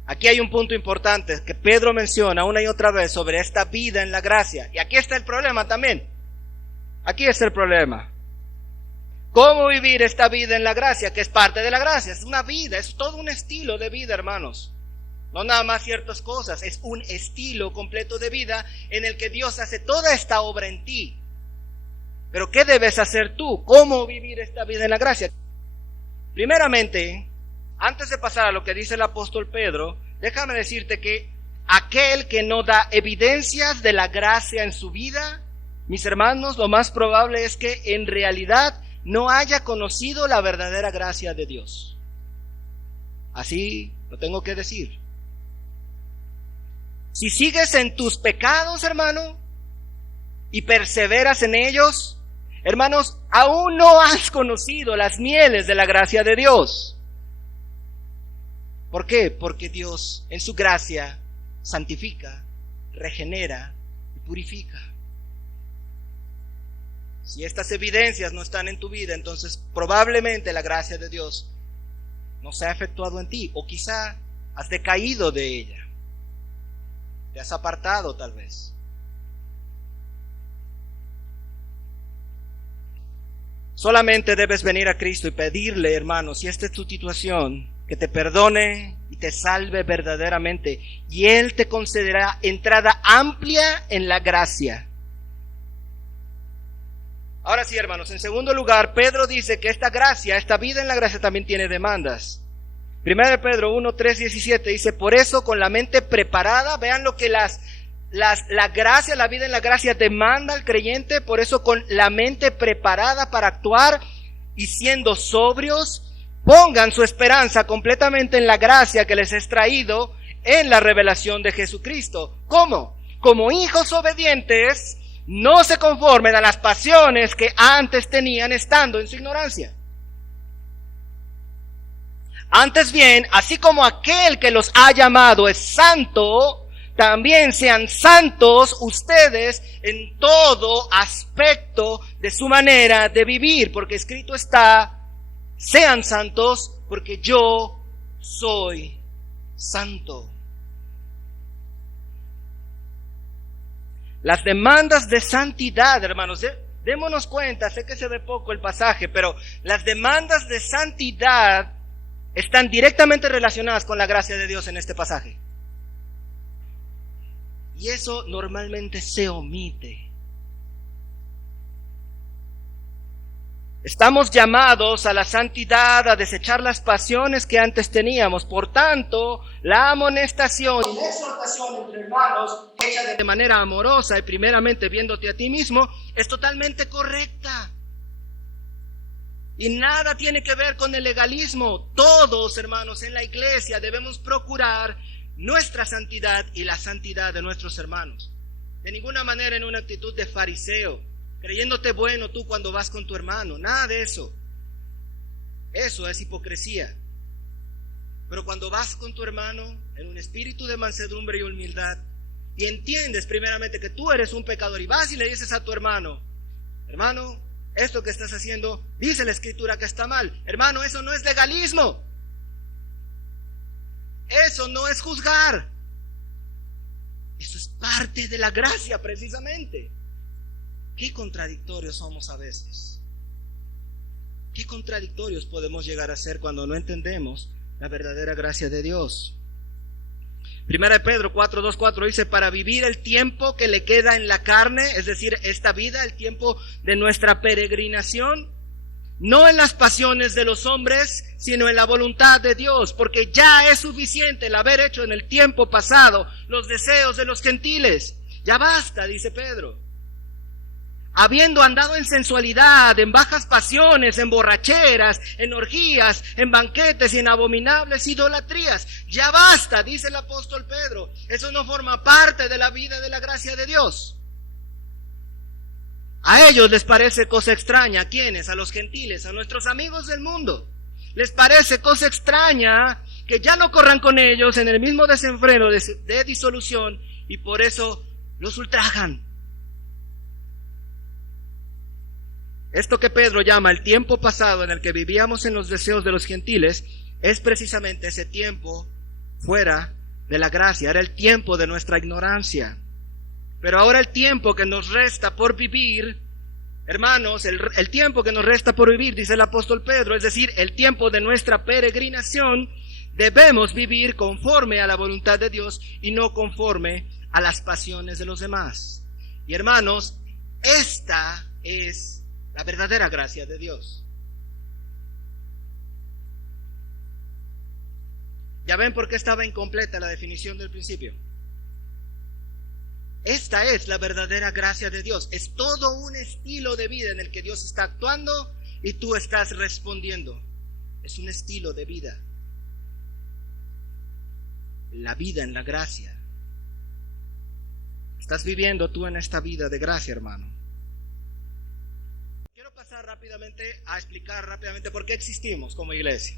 Aquí hay un punto importante que Pedro menciona una y otra vez sobre esta vida en la gracia. Y aquí está el problema también. Aquí está el problema. ¿Cómo vivir esta vida en la gracia? Que es parte de la gracia. Es una vida, es todo un estilo de vida, hermanos. No nada más ciertas cosas, es un estilo completo de vida en el que Dios hace toda esta obra en ti. Pero ¿qué debes hacer tú? ¿Cómo vivir esta vida en la gracia? Primeramente, antes de pasar a lo que dice el apóstol Pedro, déjame decirte que aquel que no da evidencias de la gracia en su vida, mis hermanos, lo más probable es que en realidad no haya conocido la verdadera gracia de Dios. Así lo tengo que decir. Si sigues en tus pecados, hermano, y perseveras en ellos, hermanos, aún no has conocido las mieles de la gracia de Dios. ¿Por qué? Porque Dios en su gracia santifica, regenera y purifica. Si estas evidencias no están en tu vida, entonces probablemente la gracia de Dios no se ha efectuado en ti, o quizá has decaído de ella, te has apartado tal vez. Solamente debes venir a Cristo y pedirle, hermano, si esta es tu situación, que te perdone y te salve verdaderamente, y Él te concederá entrada amplia en la gracia. Ahora sí, hermanos, en segundo lugar, Pedro dice que esta gracia, esta vida en la gracia también tiene demandas. 1 Pedro 1, 3, 17 dice, por eso con la mente preparada, vean lo que la gracia, la vida en la gracia demanda al creyente, por eso con la mente preparada para actuar y siendo sobrios, pongan su esperanza completamente en la gracia que les es traído en la revelación de Jesucristo. ¿Cómo? Como hijos obedientes, no se conformen a las pasiones que antes tenían estando en su ignorancia. Antes bien, así como aquel que los ha llamado es santo, también sean santos ustedes en todo aspecto de su manera de vivir, porque escrito está, sean santos porque yo soy santo. Las demandas de santidad, hermanos, démonos cuenta, sé que se ve poco el pasaje, pero las demandas de santidad están directamente relacionadas con la gracia de Dios en este pasaje. Y eso normalmente se omite. Estamos llamados a la santidad, a desechar las pasiones que antes teníamos. Por tanto, la amonestación y la exhortación entre hermanos, hecha de manera amorosa y primeramente viéndote a ti mismo, es totalmente correcta. Y nada tiene que ver con el legalismo. Todos, hermanos, en la iglesia debemos procurar nuestra santidad y la santidad de nuestros hermanos. De ninguna manera en una actitud de fariseo, creyéndote bueno tú cuando vas con tu hermano. Nada de eso. Eso es hipocresía. Pero cuando vas con tu hermano en un espíritu de mansedumbre y humildad, y entiendes primeramente que tú eres un pecador, y vas y le dices a tu hermano, hermano, esto que estás haciendo, dice la Escritura que está mal. Hermano, eso no es legalismo. Eso no es juzgar. Eso es parte de la gracia precisamente. Qué contradictorios somos a veces. Qué contradictorios podemos llegar a ser cuando no entendemos la verdadera gracia de Dios. 1 Pedro 4, 2, 4 dice, para vivir el tiempo que le queda en la carne, es decir, esta vida, el tiempo de nuestra peregrinación, no en las pasiones de los hombres, sino en la voluntad de Dios, porque ya es suficiente el haber hecho en el tiempo pasado los deseos de los gentiles. Ya basta, dice Pedro. Habiendo andado en sensualidad, en bajas pasiones, en borracheras, en orgías, en banquetes y en abominables idolatrías. Ya basta, dice el apóstol Pedro. Eso no forma parte de la vida de la gracia de Dios. A ellos les parece cosa extraña. ¿A quiénes? A los gentiles, a nuestros amigos del mundo. Les parece cosa extraña que ya no corran con ellos en el mismo desenfreno de disolución, y por eso los ultrajan. Esto que Pedro llama el tiempo pasado en el que vivíamos en los deseos de los gentiles es precisamente ese tiempo fuera de la gracia. Era el tiempo de nuestra ignorancia. Pero ahora el tiempo que nos resta por vivir, hermanos, el tiempo que nos resta por vivir, dice el apóstol Pedro, es decir, el tiempo de nuestra peregrinación, debemos vivir conforme a la voluntad de Dios y no conforme a las pasiones de los demás. Y hermanos, esta es la verdadera gracia de Dios. ¿Ya ven por qué estaba incompleta la definición del principio? Esta es la verdadera gracia de Dios. Es todo un estilo de vida en el que Dios está actuando y tú estás respondiendo. Es un estilo de vida. La vida en la gracia. estás viviendo tú en esta vida de gracia, hermano? Quiero pasar rápidamente a explicar rápidamente por qué existimos como iglesia.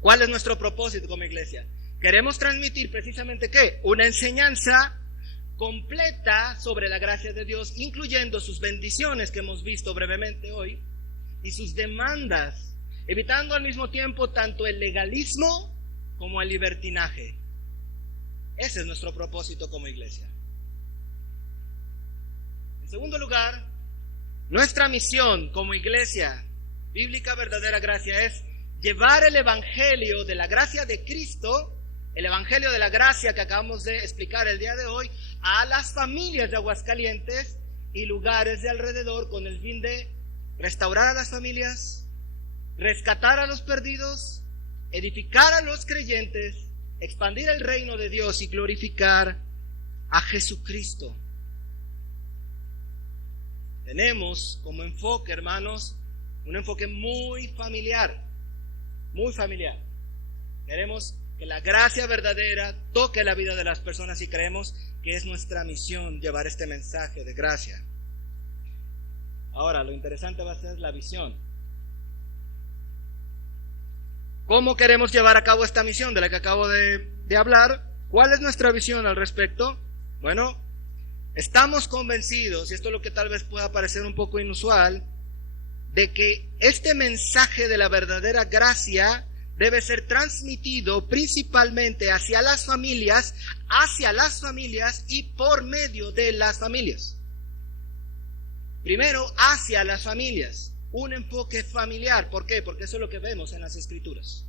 ¿Cuál es nuestro propósito como iglesia? Queremos transmitir precisamente ¿qué? Una enseñanza completa sobre la gracia de Dios, incluyendo sus bendiciones que hemos visto brevemente hoy y sus demandas, evitando al mismo tiempo tanto el legalismo como el libertinaje. Ese es nuestro propósito como iglesia. En segundo lugar, nuestra misión como iglesia bíblica verdadera gracia es llevar el evangelio de la gracia de Cristo, el evangelio de la gracia que acabamos de explicar el día de hoy, a las familias de Aguascalientes y lugares de alrededor, con el fin de restaurar a las familias, rescatar a los perdidos, edificar a los creyentes, expandir el reino de Dios y glorificar a Jesucristo. Tenemos como enfoque, hermanos, un enfoque muy familiar, muy familiar. Queremos que la gracia verdadera toque la vida de las personas y creemos que es nuestra misión llevar este mensaje de gracia. Ahora, lo interesante va a ser la visión. ¿Cómo queremos llevar a cabo esta misión de la que acabo de hablar? ¿Cuál es nuestra visión al respecto? Bueno, estamos convencidos, y esto es lo que tal vez pueda parecer un poco inusual, de que este mensaje de la verdadera gracia debe ser transmitido principalmente hacia las familias y por medio de las familias. Primero, hacia las familias, un enfoque familiar. ¿Por qué? Porque eso es lo que vemos en las Escrituras.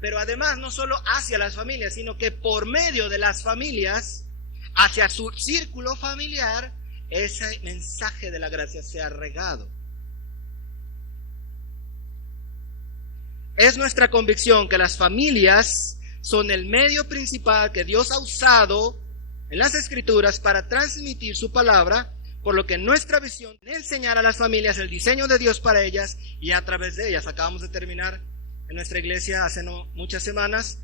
Pero además, no solo hacia las familias, sino que por medio de las familias, hacia su círculo familiar, ese mensaje de la gracia sea regado. Es nuestra convicción que las familias son el medio principal que Dios ha usado en las Escrituras para transmitir su palabra, por lo que nuestra visión es enseñar a las familias el diseño de Dios para ellas y a través de ellas. Acabamos de terminar en nuestra iglesia hace no muchas semanas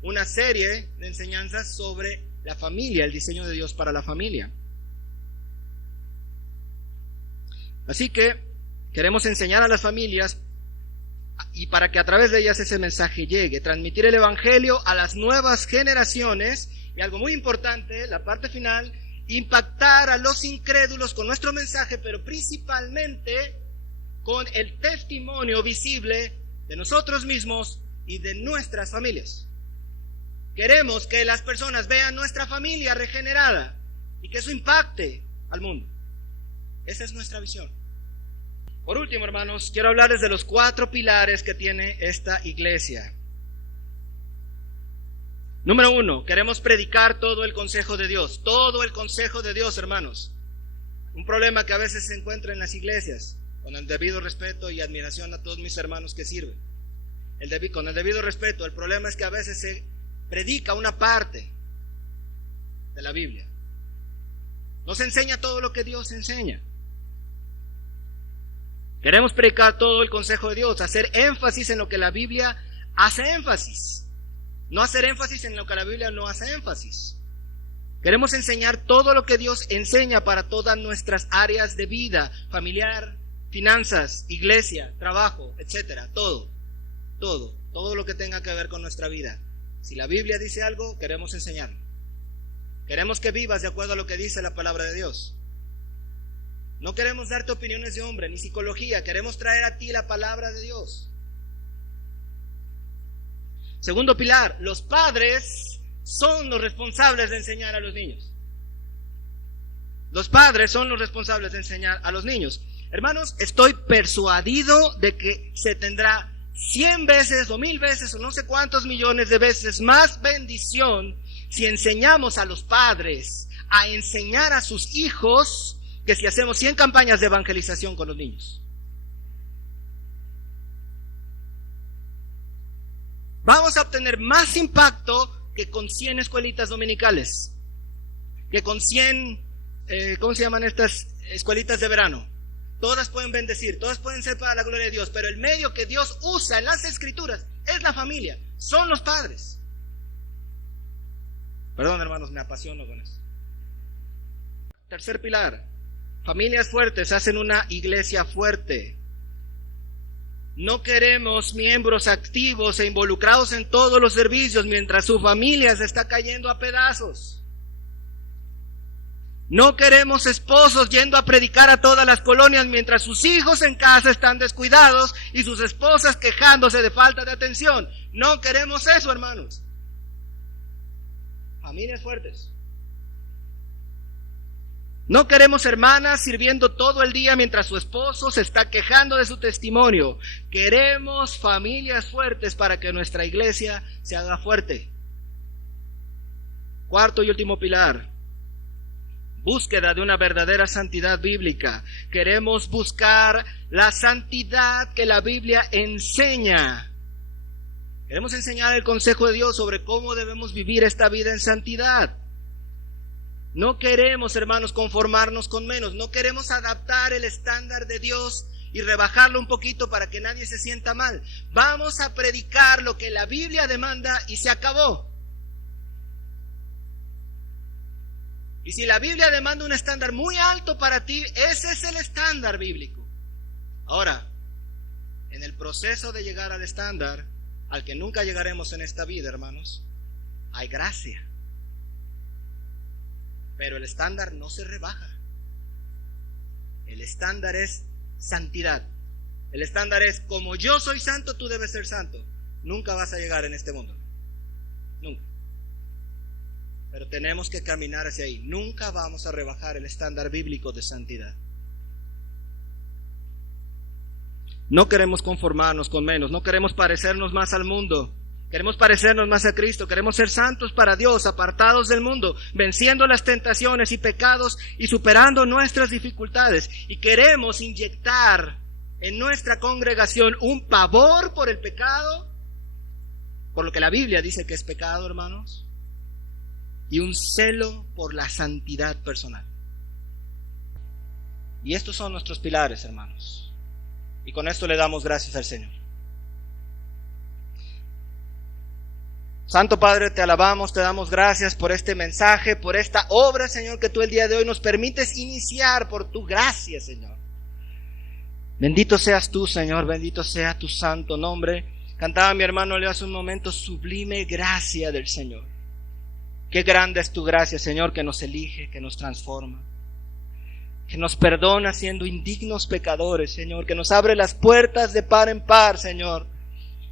una serie de enseñanzas sobre la familia, el diseño de Dios para la familia. Así que queremos enseñar a las familias y para que a través de ellas ese mensaje llegue, transmitir el evangelio a las nuevas generaciones y algo muy importante, la parte final, impactar a los incrédulos con nuestro mensaje, pero principalmente con el testimonio visible de nosotros mismos y de nuestras familias. Queremos que las personas vean nuestra familia regenerada y que eso impacte al mundo. Esa es nuestra visión. Por último, hermanos, quiero hablarles de los 4 pilares que tiene esta iglesia. Número 1, queremos predicar todo el consejo de Dios. Todo el consejo de Dios, hermanos. Un problema que a veces se encuentra en las iglesias, con el debido respeto y admiración a todos mis hermanos que sirven. Con el debido respeto, el problema es que a veces se predica una parte de la Biblia. No se enseña todo lo que Dios enseña. Queremos predicar todo el consejo de Dios, hacer énfasis en lo que la Biblia hace énfasis. No hacer énfasis en lo que la Biblia no hace énfasis. Queremos enseñar todo lo que Dios enseña para todas nuestras áreas de vida, familiar, finanzas, iglesia, trabajo, etcétera, todo lo que tenga que ver con nuestra vida. Si la Biblia dice algo, queremos enseñarlo. Queremos que vivas de acuerdo a lo que dice la palabra de Dios. No queremos darte opiniones de hombre, ni psicología. Queremos traer a ti la palabra de Dios. Segundo pilar, los padres son los responsables de enseñar a los niños. Los padres son los responsables de enseñar a los niños. Hermanos, estoy persuadido de que se tendrá 100 veces o 1000 veces o no sé cuántos millones de veces más bendición si enseñamos a los padres a enseñar a sus hijos que si hacemos 100 campañas de evangelización con los niños. Vamos a obtener más impacto que con 100 escuelitas dominicales, que con 100, ¿cómo se llaman estas escuelitas de verano? Todas pueden bendecir, todas pueden ser para la gloria de Dios, pero el medio que Dios usa en las Escrituras es la familia, son los padres. Perdón, hermanos, me apasiono con eso. Tercer pilar. Familias fuertes hacen una iglesia fuerte. No queremos miembros activos e involucrados en todos los servicios mientras su familia se está cayendo a pedazos. No queremos esposos yendo a predicar a todas las colonias mientras sus hijos en casa están descuidados y sus esposas quejándose de falta de atención. No queremos eso, hermanos. Familias fuertes. No queremos hermanas sirviendo todo el día mientras su esposo se está quejando de su testimonio. Queremos familias fuertes para que nuestra iglesia se haga fuerte. Cuarto y último pilar. Búsqueda de una verdadera santidad bíblica. Queremos buscar la santidad que la Biblia enseña. Queremos enseñar el consejo de Dios sobre cómo debemos vivir esta vida en santidad. No queremos, hermanos, conformarnos con menos. No queremos adaptar el estándar de Dios y rebajarlo un poquito para que nadie se sienta mal. Vamos a predicar lo que la Biblia demanda y se acabó. Y si la Biblia demanda un estándar muy alto para ti, ese es el estándar bíblico. Ahora, en el proceso de llegar al estándar, al que nunca llegaremos en esta vida, hermanos, hay gracia. Pero el estándar no se rebaja. El estándar es santidad. El estándar es, como yo soy santo, tú debes ser santo. Nunca vas a llegar en este mundo. Nunca. Pero tenemos que caminar hacia ahí. Nunca vamos a rebajar el estándar bíblico de santidad. No queremos conformarnos con menos. No queremos parecernos más al mundo. Queremos parecernos más a Cristo. Queremos ser santos para Dios, apartados del mundo, venciendo las tentaciones y pecados y superando nuestras dificultades. Y queremos inyectar en nuestra congregación un pavor por el pecado, por lo que la Biblia dice que es pecado, hermanos, y un celo por la santidad personal. Y estos son nuestros pilares, hermanos. Y con esto le damos gracias al Señor. Santo Padre, te alabamos, te damos gracias por este mensaje, por esta obra, Señor, que tú el día de hoy nos permites iniciar por tu gracia, Señor. Bendito seas tú, Señor, bendito sea tu santo nombre. Cantaba mi hermano Leo hace un momento, sublime gracia del Señor. Qué grande es tu gracia, Señor, que nos elige, que nos transforma, que nos perdona siendo indignos pecadores, Señor, que nos abre las puertas de par en par, Señor.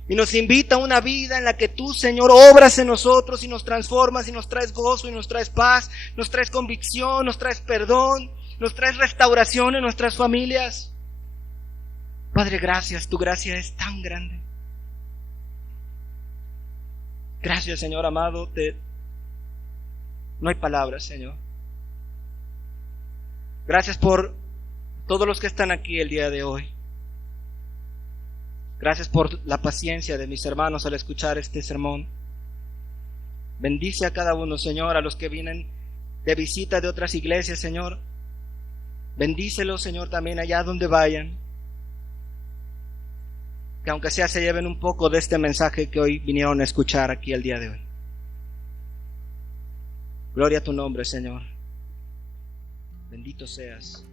Y nos invita a una vida en la que tú, Señor, obras en nosotros y nos transformas y nos traes gozo y nos traes paz, nos traes convicción, nos traes perdón, nos traes restauración en nuestras familias. Padre, gracias, tu gracia es tan grande. Gracias, Señor amado, no hay palabras, Señor. Gracias por todos los que están aquí el día de hoy. Gracias por la paciencia de mis hermanos al escuchar este sermón. Bendice a cada uno, Señor, a los que vienen de visita de otras iglesias, Señor. Bendícelos, Señor, también allá donde vayan. Que aunque sea se lleven un poco de este mensaje que hoy vinieron a escuchar aquí el día de hoy. Gloria a tu nombre, Señor. Bendito seas.